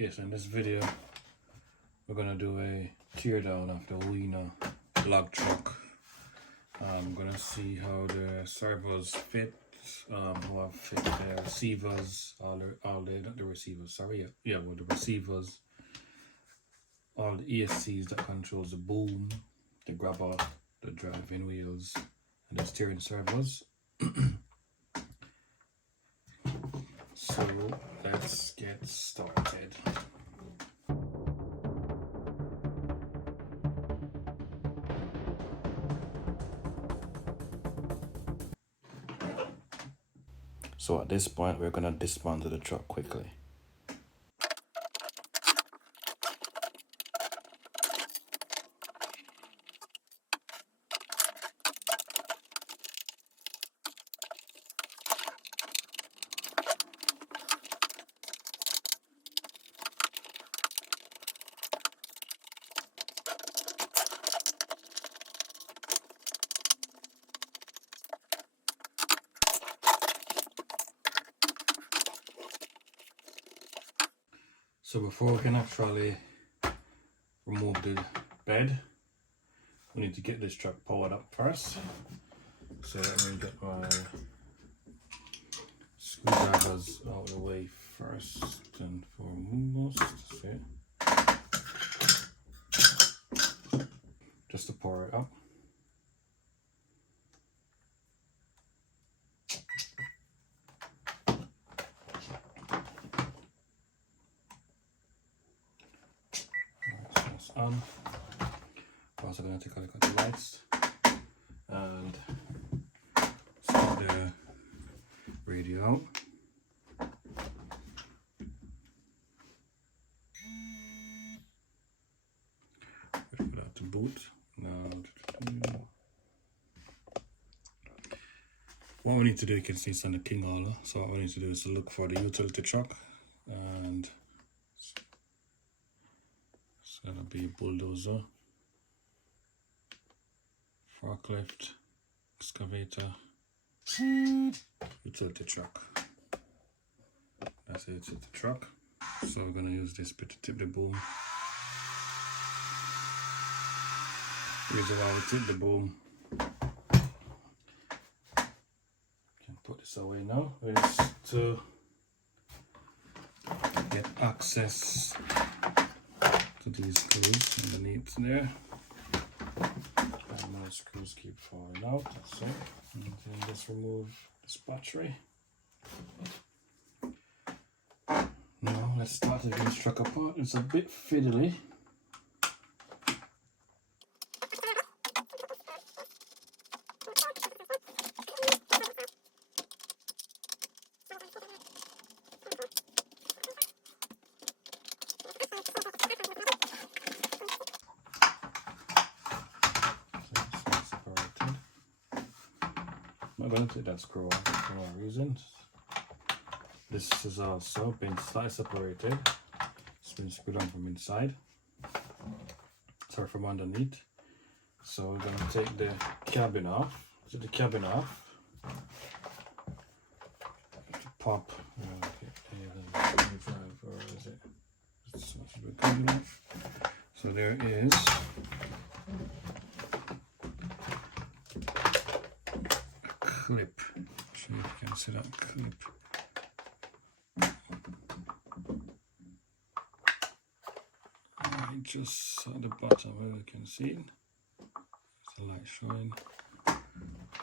Yes, in this video we're gonna do a teardown of the Huina log truck. I'm gonna see how the servos fit, how I fit the receivers, not the receivers, sorry, well, the receivers, all the ESCs that controls the boom, the grabber, the driving wheels, and the steering servos. So let's get started. So at this point, we're gonna dismantle the truck quickly. So before we can actually remove the bed, we need to get this truck powered up first. So let me get my screwdrivers out of the way first and foremost. Just to power it up. On. We're also going to take a look at the lights and set the radio out. Put that to boot. Now, what we need to do, you can see it's on the King Hauler. So what we need to do is to look for the utility truck, and it's gonna be bulldozer, forklift, excavator, utility truck. That's the utility truck. So we're gonna use this bit to tip the boom. The reason why we tip the boom, can put this away now, is to get access to these screws underneath there. And my screws keep falling out, that's it. And then just remove this battery. Now let's start taking this truck apart. It's a bit fiddly. I'm not going to take that screw off for no reason. This has also been slightly separated. It's been screwed on from inside. Sorry, from underneath. So we're going to take the cabin off. Take the cabin off. To pop. So there is clip. So you can see that clip. Right, just at the bottom where you can see it. There's the light showing.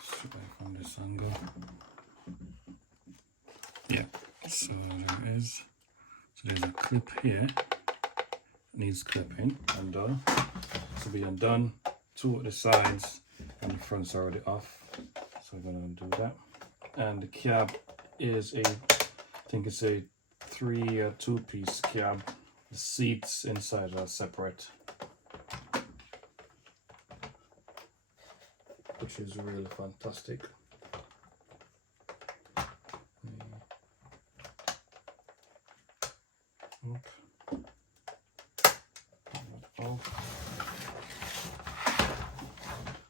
Straight from this angle. Yeah, so there it is. So there's a clip here. Needs clipping and done. To be undone. Two at the sides and the front's already off. So we're going to do that. And the cab is I think it's a two-piece cab. The seats inside are separate, which is really fantastic.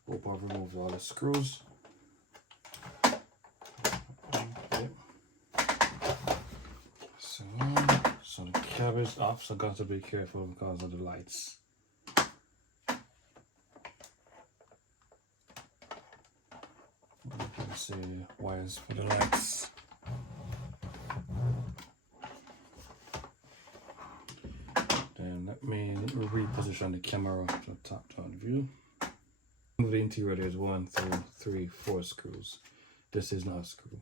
Hope I've removed all the screws. So the cab power is off, so got to be careful because of the lights. You can see wires for the lights. Then let me reposition the camera to top-down view. In the interior, there's 1, 2, 3, 4 screws. This is not a screw.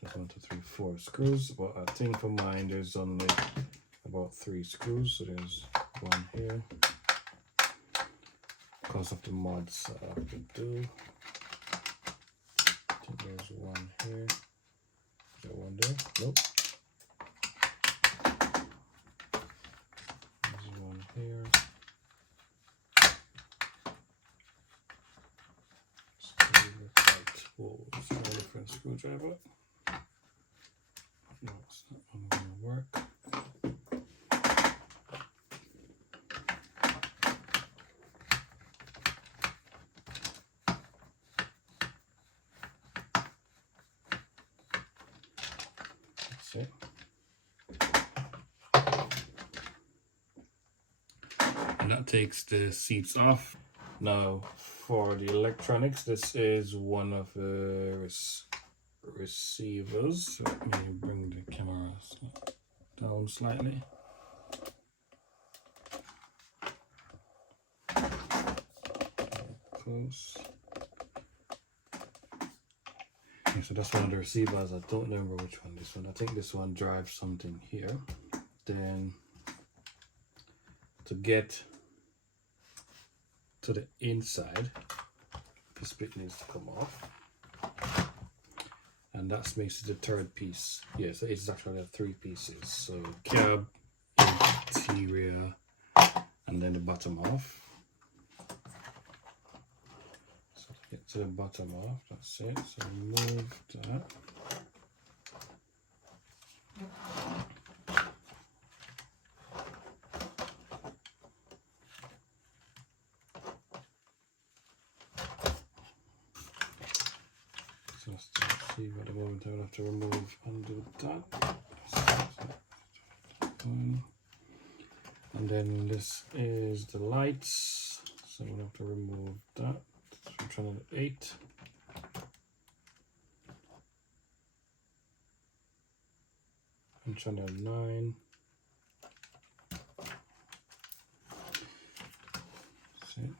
Just 1, 2, 3, 4 screws. But I think for mine, there's only about 3 screws. So there's 1 here. Because of the mods I have to do. I think there's 1 here. Is there 1 there? Nope. There's 1 here. Whoa, it's a different screwdriver. No, it's not going to work. That's it. And that takes the seats off. Now, for the electronics, this is one of the receivers. Let me bring the camera down slightly. Close. Okay, so that's one of the receivers. I don't remember which one. This one. I think this one drives something here. Then to get to the inside, this bit needs to come off, and that makes it the 3rd piece. Yeah, so it's actually 3 pieces. So cab, interior, and then the bottom half. So to get to the bottom half, that's it. So remove that. Just to see at the moment I will have to remove undo that. And then this is the lights, so we'll have to remove that from channel 8. And channel 9. See.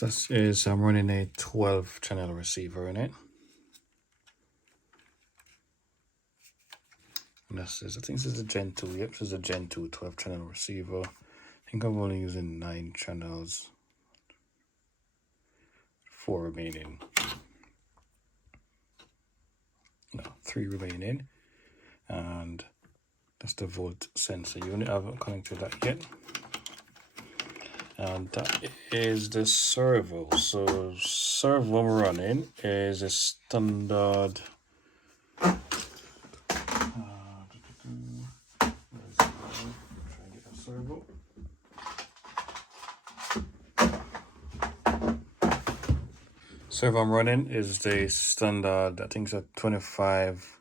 This is, I'm running a 12 channel receiver in it. And this is, I think this is a Gen 2. Yep, this is a Gen 2 12 channel receiver. I think I'm only using 9 channels. 4 remaining. No, 3 remaining. And that's the volt sensor unit. I haven't connected that yet. And that is the servo. So servo I'm running is a standard. Servo. Servo I'm running is the standard. I think it's a 25.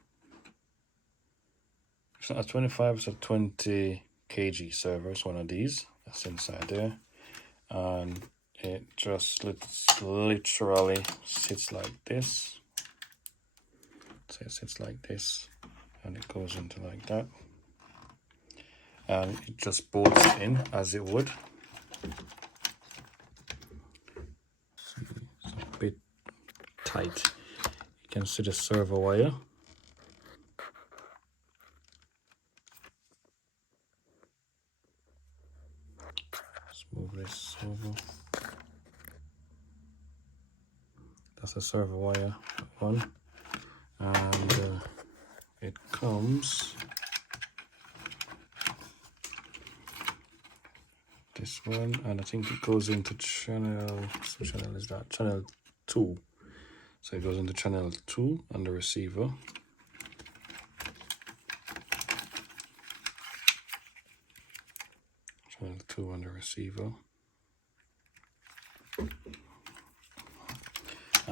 It's not a 25. It's a 20 kg servo. It's one of these. That's inside there. And it just literally sits like this. So it sits like this, and it goes into like that, and it just bolts in as it would. See, it's a bit tight. You can see the servo wire. Let's move this over. That's a servo wire one, and it comes this one, and I think it goes into channel. What channel is that? Channel 2. So it goes into channel 2 on the receiver. Channel 2 on the receiver.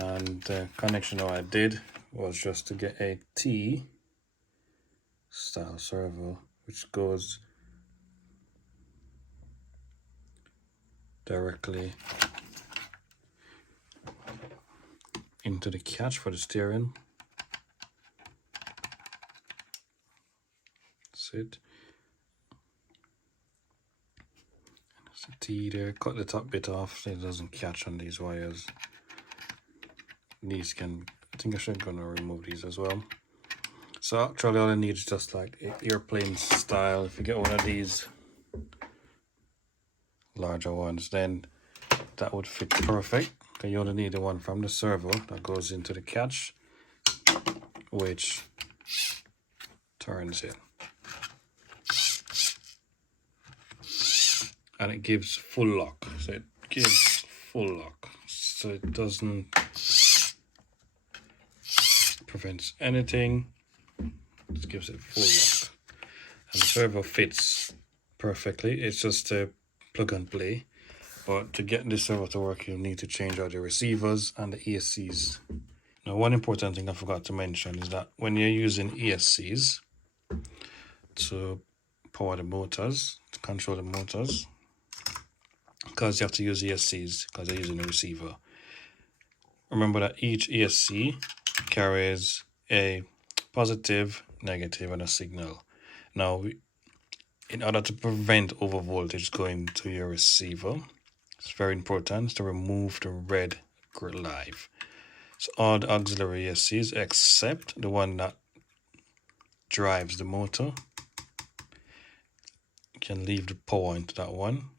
And the connection that I did was just to get a T style servo, which goes directly into the catch for the steering. That's it. There's a T there. Cut the top bit off so it doesn't catch on these wires. These can, I think I should gonna remove these as well. So actually all I need is just like an airplane style. If you get one of these larger ones, then that would fit perfect. Then you only need the one from the servo that goes into the catch, which turns it. And it gives full lock. So it gives full lock. So it doesn't prevent anything. It gives it full lock. And the servo fits perfectly. It's just a plug and play. But to get this servo to work, you'll need to change out the receivers and the ESCs. Now, one important thing I forgot to mention is that when you're using ESCs to power the motors, to control the motors, because you have to use ESCs because they're using a receiver. Remember that each ESC carries a positive, negative, and a signal. Now, in order to prevent over voltage going to your receiver, it's very important to remove the red live. So all the auxiliary ESCs except the one that drives the motor, you can leave the power into that one.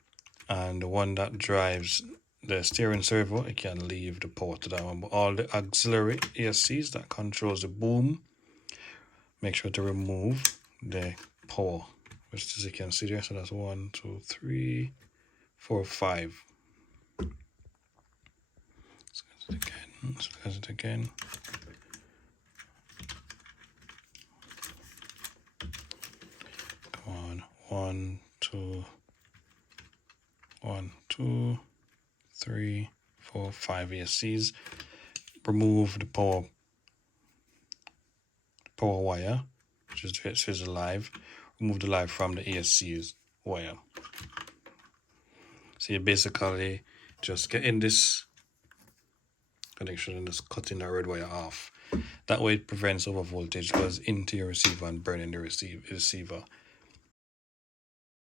And the one that drives the steering servo, you can leave the power to that one. But all the auxiliary ESCs that controls the boom, make sure to remove the power, which as you can see there. So that's 1, 2, 3, 4, 5. Let's look at it again. Come on. 1, 2, 1, 2, 3, 4, 5 ESCs. Remove the power wire, which is the live. Remove the live from the ESC's wire. So you basically just get in this connection and just cutting that red wire off. That way it prevents over voltage, goes into your receiver and burning the receiver.